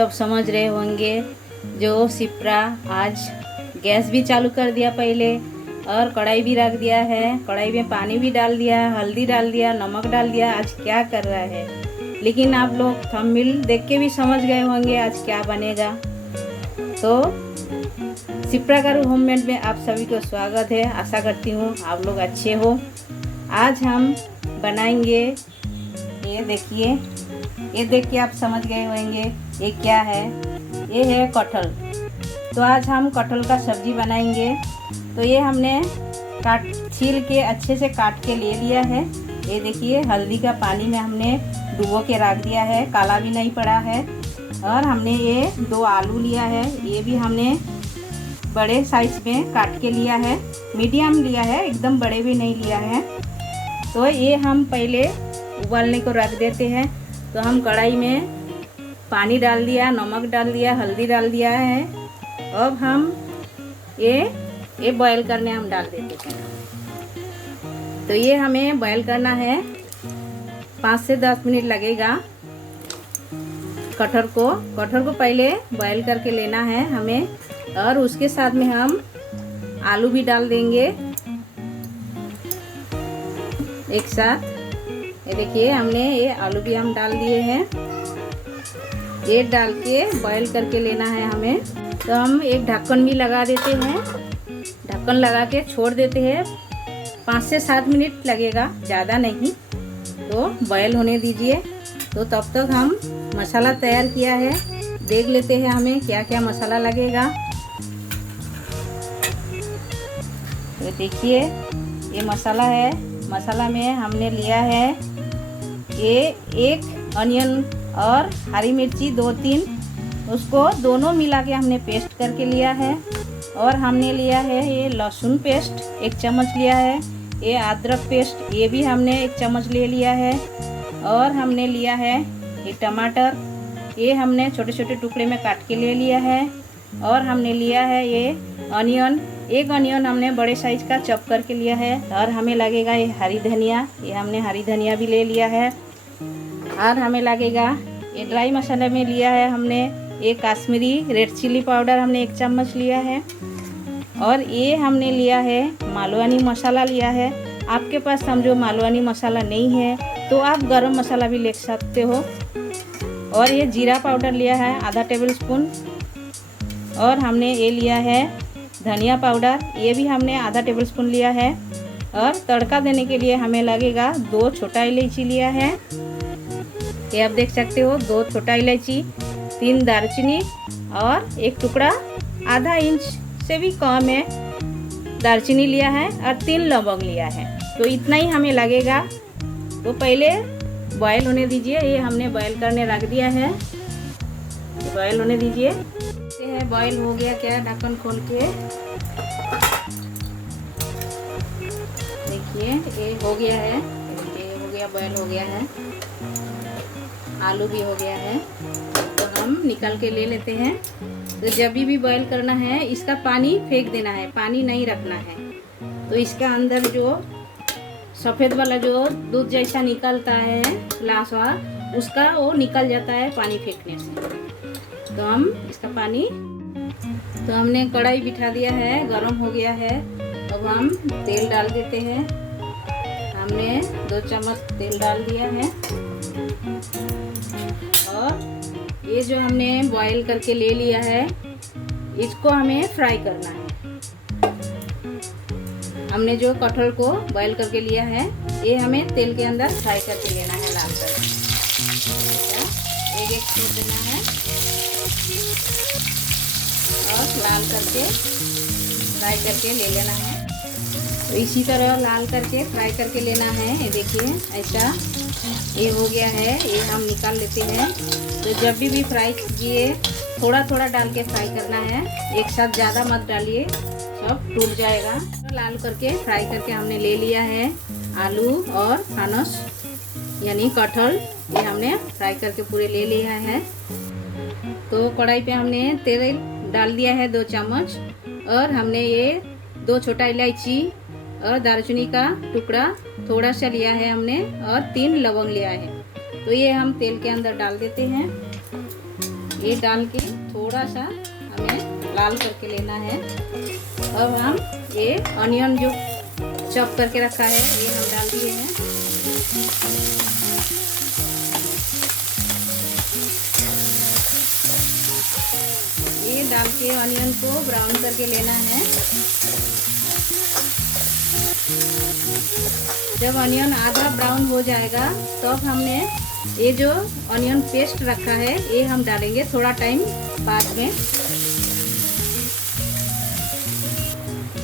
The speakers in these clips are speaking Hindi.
सब समझ रहे होंगे। जो सिप्रा आज गैस भी चालू कर दिया पहले, और कढ़ाई भी रख दिया है। कढ़ाई में पानी भी डाल दिया, हल्दी डाल दिया, नमक डाल दिया। आज क्या कर रहा है, लेकिन आप लोग थंबनेल देख के भी समझ गए होंगे आज क्या बनेगा। तो सिप्रा गारू होममेड में आप सभी को स्वागत है। आशा करती हूँ आप लोग अच्छे हो। आज हम बनाएंगे, ये देखिए, ये देख के आप समझ गए होंगे ये क्या है। ये है कटहल। तो आज हम कटहल का सब्जी बनाएंगे। तो ये हमने छील के अच्छे से काट के ले लिया है। ये देखिए, हल्दी का पानी में हमने डुबो के रख दिया है, काला भी नहीं पड़ा है। और हमने ये 2 आलू लिया है, ये भी हमने बड़े साइज में काट के लिया है, मीडियम लिया है, एकदम बड़े भी नहीं लिया है। तो ये हम पहले उबालने को रख देते हैं। तो हम कढ़ाई में पानी डाल दिया, नमक डाल दिया, हल्दी डाल दिया है। अब हम ये बॉयल करने हम डाल देते हैं। तो ये हमें बॉयल करना है, 5 से 10 मिनट लगेगा। कटहल को पहले बॉयल करके लेना है हमें, और उसके साथ में हम आलू भी डाल देंगे एक साथ। ये देखिए, हमने ये आलू भी हम डाल दिए हैं। ये डाल के बॉयल करके लेना है हमें। तो हम एक ढक्कन भी लगा देते हैं, ढक्कन लगा के छोड़ देते हैं। 5 से 7 मिनट लगेगा, ज़्यादा नहीं। तो बॉयल होने दीजिए। तो तब तक हम मसाला तैयार किया है, देख लेते हैं हमें क्या क्या मसाला लगेगा। ये देखिए, ये मसाला है। मसाला में हमने लिया है ये 1 अनियन और हरी मिर्ची 2-3, उसको दोनों मिला के हमने पेस्ट करके लिया है। और हमने लिया है ये लहसुन पेस्ट 1 चम्मच लिया है। ये अदरक पेस्ट, ये भी हमने 1 चम्मच ले लिया है। और हमने लिया है ये टमाटर, ये हमने छोटे छोटे टुकड़े में काट के ले लिया है। और हमने लिया है ये अनियन, 1 अनियन हमने बड़े साइज का चॉप करके लिया है। और हमें लगेगा ये हरी धनिया, ये हमने हरी धनिया भी ले लिया है। और हमें लगेगा ये ड्राई मसाला में लिया है हमने ये काश्मीरी रेड चिल्ली पाउडर, हमने 1 चम्मच लिया है। और ये हमने लिया है मालवानी मसाला लिया है। आपके पास समझो मालवानी मसाला नहीं है तो आप गरम मसाला भी ले सकते हो। और ये जीरा पाउडर लिया है आधा टेबल स्पून। और हमने ये लिया है धनिया पाउडर, ये भी हमने आधा टेबल स्पून लिया है। और तड़का देने के लिए हमें लगेगा 2 छोटा इलायची लिया है, ये आप देख सकते हो, 2 छोटा इलायची, 3 दालचीनी और 1 टुकड़ा आधा इंच से भी कम है दालचीनी लिया है, और 3 लौंग लिया है। तो इतना ही हमें लगेगा। तो पहले बॉयल होने दीजिए। ये हमने बॉयल करने रख दिया है, बॉयल होने दीजिए। है बॉयल हो गया क्या, ढक्कन खोल के देखिए, ये हो गया है। ये हो गया, बॉयल हो गया है, आलू भी हो गया है। तो हम निकाल के ले लेते हैं। तो जब भी बॉयल करना है इसका पानी फेंक देना है, पानी नहीं रखना है। तो इसका अंदर जो सफ़ेद वाला जो दूध जैसा निकलता है लाशवा, उसका वो निकल जाता है पानी फेंकने से। तो हम इसका पानी, तो हमने कढ़ाई बिठा दिया है, गरम हो गया है। अब हम तेल डाल देते हैं। हमने 2 चम्मच तेल डाल दिया है। और ये जो हमने बॉईल करके ले लिया है, इसको हमें फ्राई करना है। हमने जो कटहल को बॉईल करके लिया है, ये हमें तेल के अंदर फ्राई करके लेना है, लाल करके एक छोड़ देना है और लाल करके फ्राई करके ले लेना है। तो इसी तरह लाल करके फ्राई करके लेना है। ये देखिए, ऐसा ये हो गया है, ये हम निकाल लेते हैं। तो जब भी फ्राई कीजिए, थोड़ा थोड़ा डाल के फ्राई करना है, एक साथ ज़्यादा मत डालिए, सब टूट जाएगा। तो लाल करके फ्राई करके हमने ले लिया है आलू और फानस यानी कटहल, ये हमने फ्राई करके पूरे ले लिया है। तो कढ़ाई पे हमने तेल डाल दिया है 2 चम्मच। और हमने ये 2 छोटा इलायची और दालचीनी का टुकड़ा थोड़ा सा लिया है हमने, और 3 लवंग लिया है। तो ये हम तेल के अंदर डाल देते हैं। ये डाल के थोड़ा सा हमें लाल करके लेना है। अब हम ये ऑनियन जो चॉप करके रखा है ये हम डाल दिए हैं। ये डाल के ऑनियन को ब्राउन करके लेना है। जब ऑनियन आधा ब्राउन हो जाएगा तब हमने ये जो ऑनियन पेस्ट रखा है ये हम डालेंगे थोड़ा टाइम बाद में।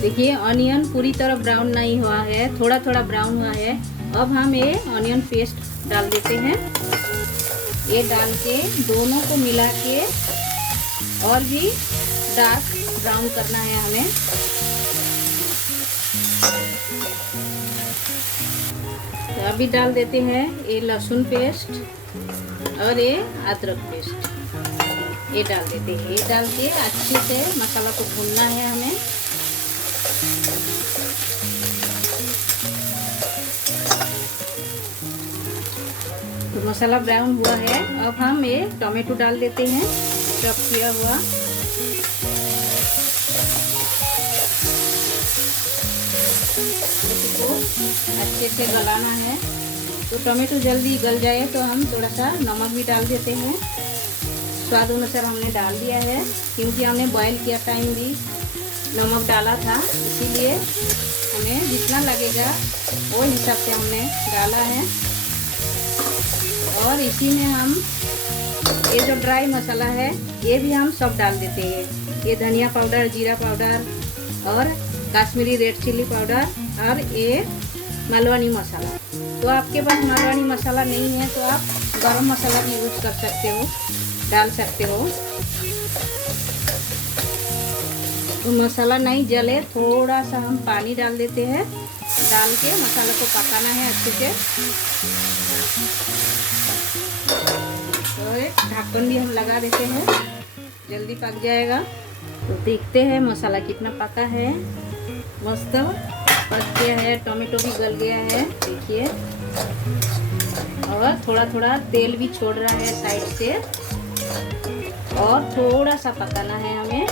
देखिए ऑनियन पूरी तरह ब्राउन नहीं हुआ है, थोड़ा थोड़ा ब्राउन हुआ है। अब हम ये ऑनियन पेस्ट डाल देते हैं। ये डाल के दोनों को मिला के और भी डार्क ब्राउन करना है हमें। तो अभी डाल देते हैं ये लहसुन पेस्ट और ये अदरक पेस्ट, ये डाल देते हैं। ये डाल के अच्छे से मसाला को भूनना है हमें। तो मसाला ब्राउन हुआ है। अब हम ये टोमेटो डाल देते हैं चॉप किया हुआ। को अच्छे से गलाना है। तो टोमेटो जल्दी गल जाए तो हम थोड़ा सा नमक भी डाल देते हैं। स्वाद अनुसार हमने डाल दिया है, क्योंकि हमने बॉईल किया टाइम भी नमक डाला था, इसीलिए हमें जितना लगेगा वो हिसाब से हमने डाला है। और इसी में हम ये जो ड्राई मसाला है ये भी हम सब डाल देते हैं। ये धनिया पाउडर, जीरा पाउडर और कश्मीरी रेड चिल्ली पाउडर और ये मालवनी मसाला। तो आपके पास मालवनी मसाला नहीं है तो आप गरम मसाला भी यूज़ कर सकते हो, डाल सकते हो। तो मसाला नहीं जले थोड़ा सा हम पानी डाल देते हैं। डाल के मसाला को पकाना है अच्छे से। तो एक ढक्कन भी हम लगा देते हैं, जल्दी पक जाएगा। तो देखते हैं मसाला कितना पका है। मस्त पक गया है, टोमेटो भी गल गया है, देखिए। और थोड़ा थोड़ा तेल भी छोड़ रहा है साइड से। और थोड़ा सा पकाना है हमें।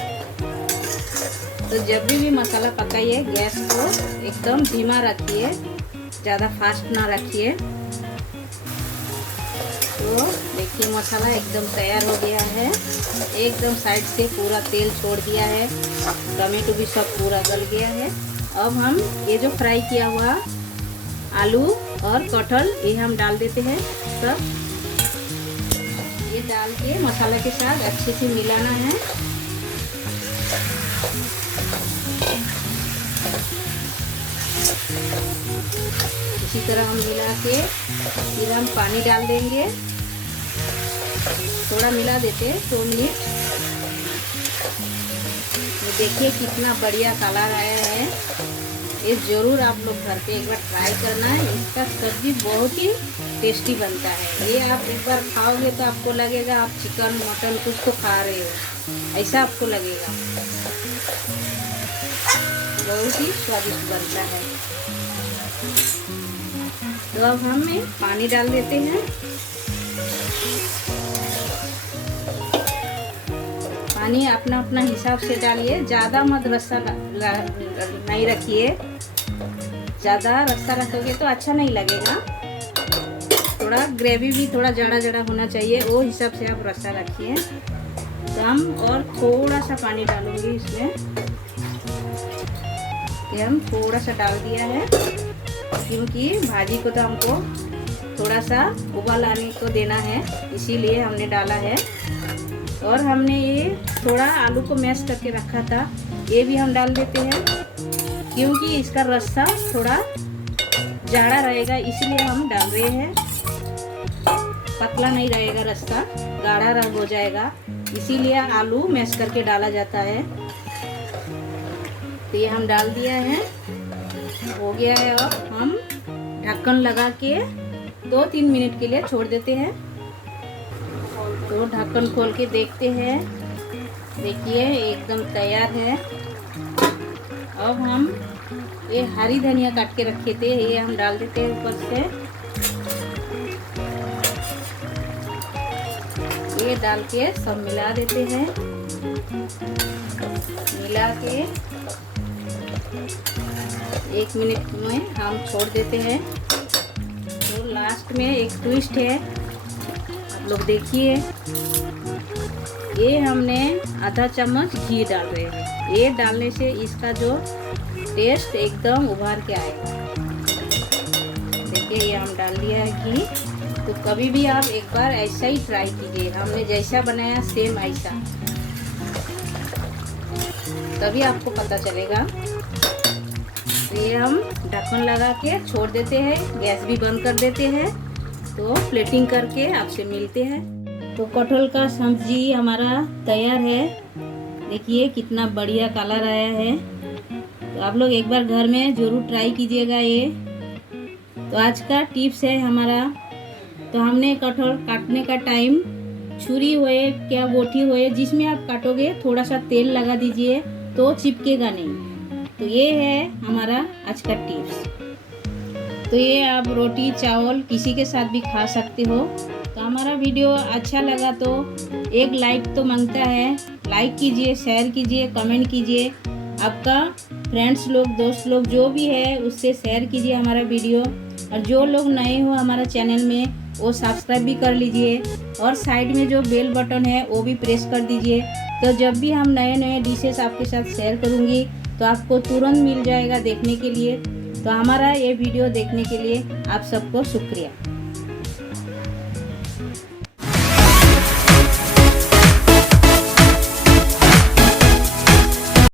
तो जब भी मसाला पकाइए गैस को एकदम धीमा रखिए, ज़्यादा फास्ट ना रखिए। तो देखिए मसाला एकदम तैयार हो गया है, एकदम साइड से पूरा तेल छोड़ दिया है, टमाटो भी सब पूरा गल गया है। अब हम ये जो फ्राई किया हुआ आलू और कटहल ये हम डाल देते हैं सब। ये डाल के मसाला के साथ अच्छे से मिलाना है। इसी तरह हम मिला के फिर हम पानी डाल देंगे। थोड़ा मिला देते 2 मिनट। ये देखिए कितना बढ़िया कलर आया है। ये ज़रूर आप लोग घर पे एक बार ट्राई करना है। इसका सब्जी बहुत ही टेस्टी बनता है। ये आप एक बार खाओगे तो आपको लगेगा आप चिकन मटन कुछ तो खा रहे हो, ऐसा आपको लगेगा। बहुत ही स्वादिष्ट बनता है। तो अब हम पानी डाल देते हैं। पानी अपना अपना हिसाब से डालिए, ज़्यादा मत रस्सा नहीं रखिए। ज़्यादा रस्सा रखोगे तो अच्छा नहीं लगेगा। थोड़ा ग्रेवी भी थोड़ा जड़ा जड़ा होना चाहिए, वो हिसाब से आप रस्सा रखिए। तो हम और थोड़ा सा पानी डालूंगी इसमें। ये हम थोड़ा सा डाल दिया है, क्योंकि भाजी को तो हमको थोड़ा सा उबाल आने को देना है, इसीलिए हमने डाला है। और हमने ये थोड़ा आलू को मैश करके रखा था, ये भी हम डाल देते हैं, क्योंकि इसका रस्सा थोड़ा जाड़ा रहेगा, इसलिए हम डाल रहे हैं। पतला नहीं रहेगा रस्सा, गाढ़ा हो जाएगा, इसीलिए आलू मैश करके डाला जाता है। तो ये हम डाल दिया है, हो गया है। अब हम ढक्कन लगा के 2-3 मिनट के लिए छोड़ देते हैं। तो ढक्कन खोल के देखते हैं, देखिए एकदम तैयार है। अब हम ये हरी धनिया काट के रखे थे, ये हम डाल देते हैं ऊपर से। ये डाल के सब मिला देते हैं। मिला के 1 मिनट में हम छोड़ देते हैं। तो लास्ट में एक ट्विस्ट है, आप लोग देखिए। ये हमने आधा चम्मच घी डाल रहे हैं। ये डालने से इसका जो टेस्ट एकदम उभार के आएगा। देखिए ये हम डाल दिया है घी। तो कभी भी आप एक बार ऐसा ही ट्राई कीजिए, हमने जैसा बनाया सेम ऐसा, तभी आपको पता चलेगा। तो ये हम ढक्कन लगा के छोड़ देते हैं, गैस भी बंद कर देते हैं। तो प्लेटिंग करके आपसे मिलते हैं। तो कटहल का सब्जी हमारा तैयार है। देखिए कितना बढ़िया कलर आया है। तो आप लोग एक बार घर में ज़रूर ट्राई कीजिएगा ये। तो आज का टिप्स है हमारा। तो हमने कटहल काटने का टाइम छुरी होए क्या बोटी होए जिसमें आप काटोगे थोड़ा सा तेल लगा दीजिए तो चिपकेगा नहीं। तो ये है हमारा आज का टिप्स। तो ये आप रोटी चावल किसी के साथ भी खा सकते हो। तो हमारा वीडियो अच्छा लगा तो एक लाइक तो मांगता है। लाइक कीजिए, शेयर कीजिए, कमेंट कीजिए। आपका फ्रेंड्स लोग, दोस्त लोग जो भी है उससे शेयर कीजिए हमारा वीडियो। और जो लोग नए हो हमारा चैनल में वो सब्सक्राइब भी कर लीजिए। और साइड में जो बेल बटन है वो भी प्रेस कर दीजिए। तो जब भी हम नए नए डिशेस आपके साथ शेयर करूँगी तो आपको तुरंत मिल जाएगा देखने के लिए। तो हमारा ये वीडियो देखने के लिए आप सबको शुक्रिया।